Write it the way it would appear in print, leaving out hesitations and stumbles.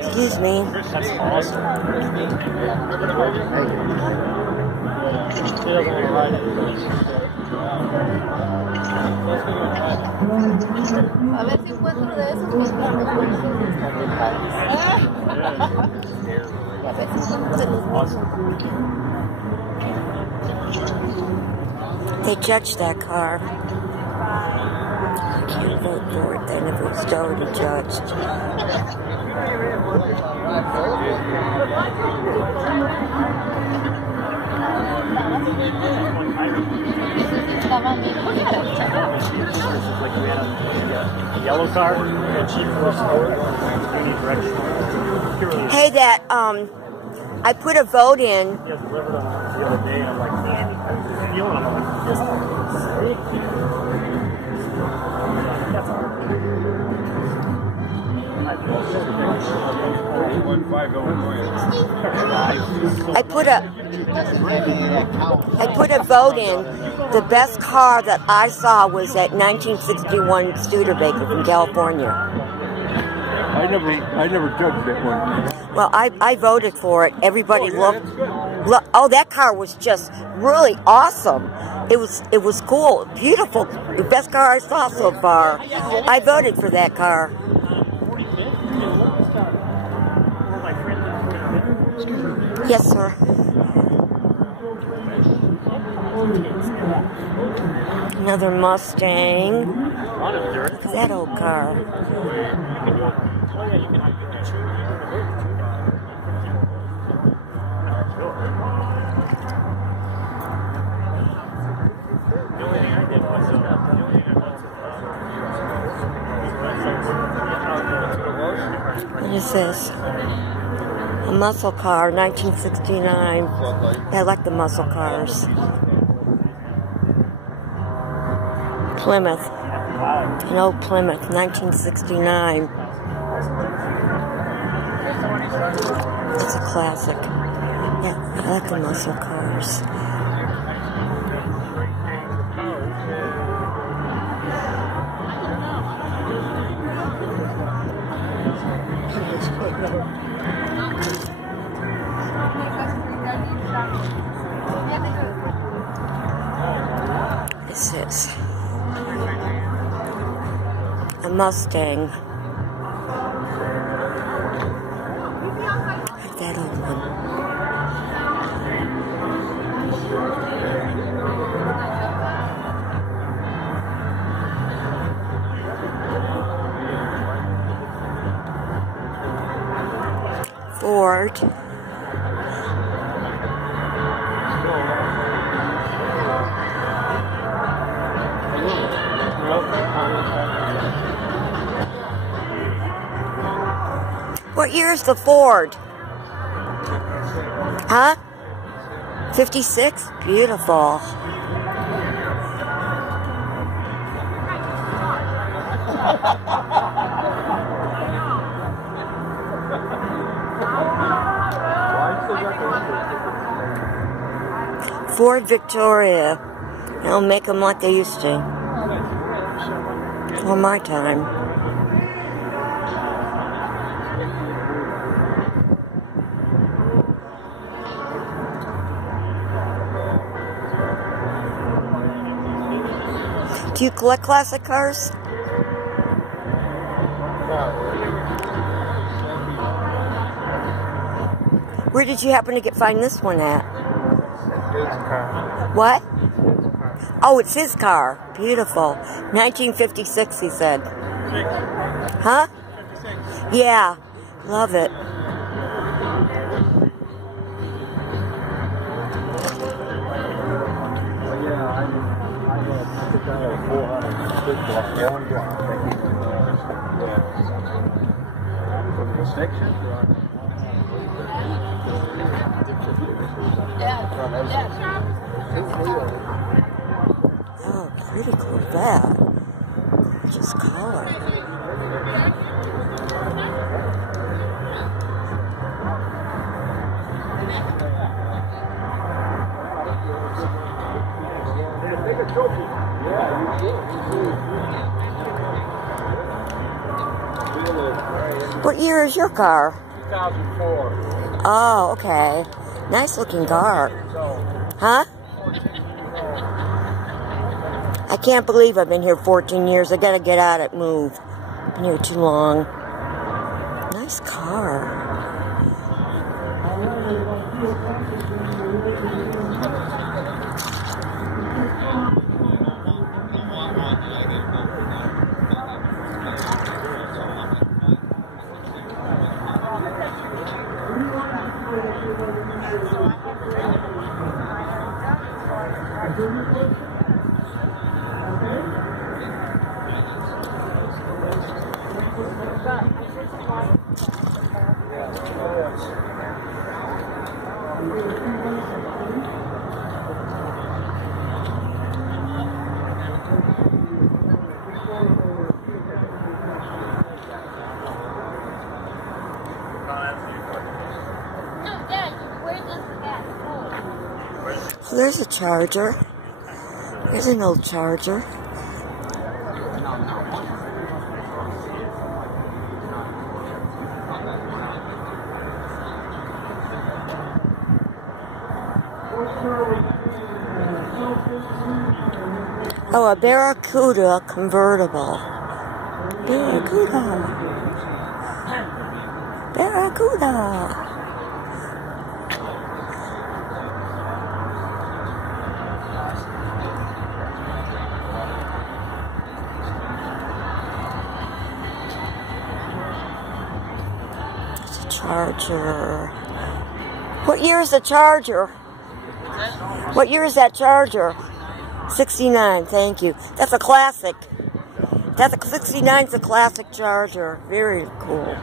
Excuse me. That's awesome. A ver si encuentro de esos que They judged that car. I can't vote for it then if it was already judged. Yellow car, Hey, that, I put a vote in. You guys delivered on the other day, and I'm like, man, I was feeling them. I'm like, this is sick. That's hard. I put a vote in. The best car that I saw was that 1961 Studebaker from California. I never judged that one. Well, I voted for it. Everybody looked. Oh, that car was just really awesome. It was cool, beautiful. The best car I saw so far. I voted for that car. Yes, sir. Another Mustang. Look at that old car. What is this? A muscle car, 1969. I like the muscle cars. Plymouth. An old Plymouth, 1969. It's a classic. Yeah, I like the muscle cars. This is a Mustang. Like that old one. Ford. What year is the Ford? Huh? 56? Beautiful. Ford Victoria. They'll make them like they used to. For my time. Do you collect classic cars? Where did you happen to find this one at? His car. What? Oh, it's his car. Beautiful. 1956, he said. Huh? Yeah. Love it. Oh, pretty Corvette. Gorgeous color. What year is your car? 2004. Oh, okay. Nice looking car. Huh? I can't believe I've been here 14 years. I gotta get out and move. Been here too long. Nice car. So there's a charger. There's an old charger. Oh, a Barracuda convertible. Barracuda. Barracuda. Charger. What year is the Charger? What year is that Charger? 69, thank you. That's a classic. That's a 69's a classic Charger. Very cool.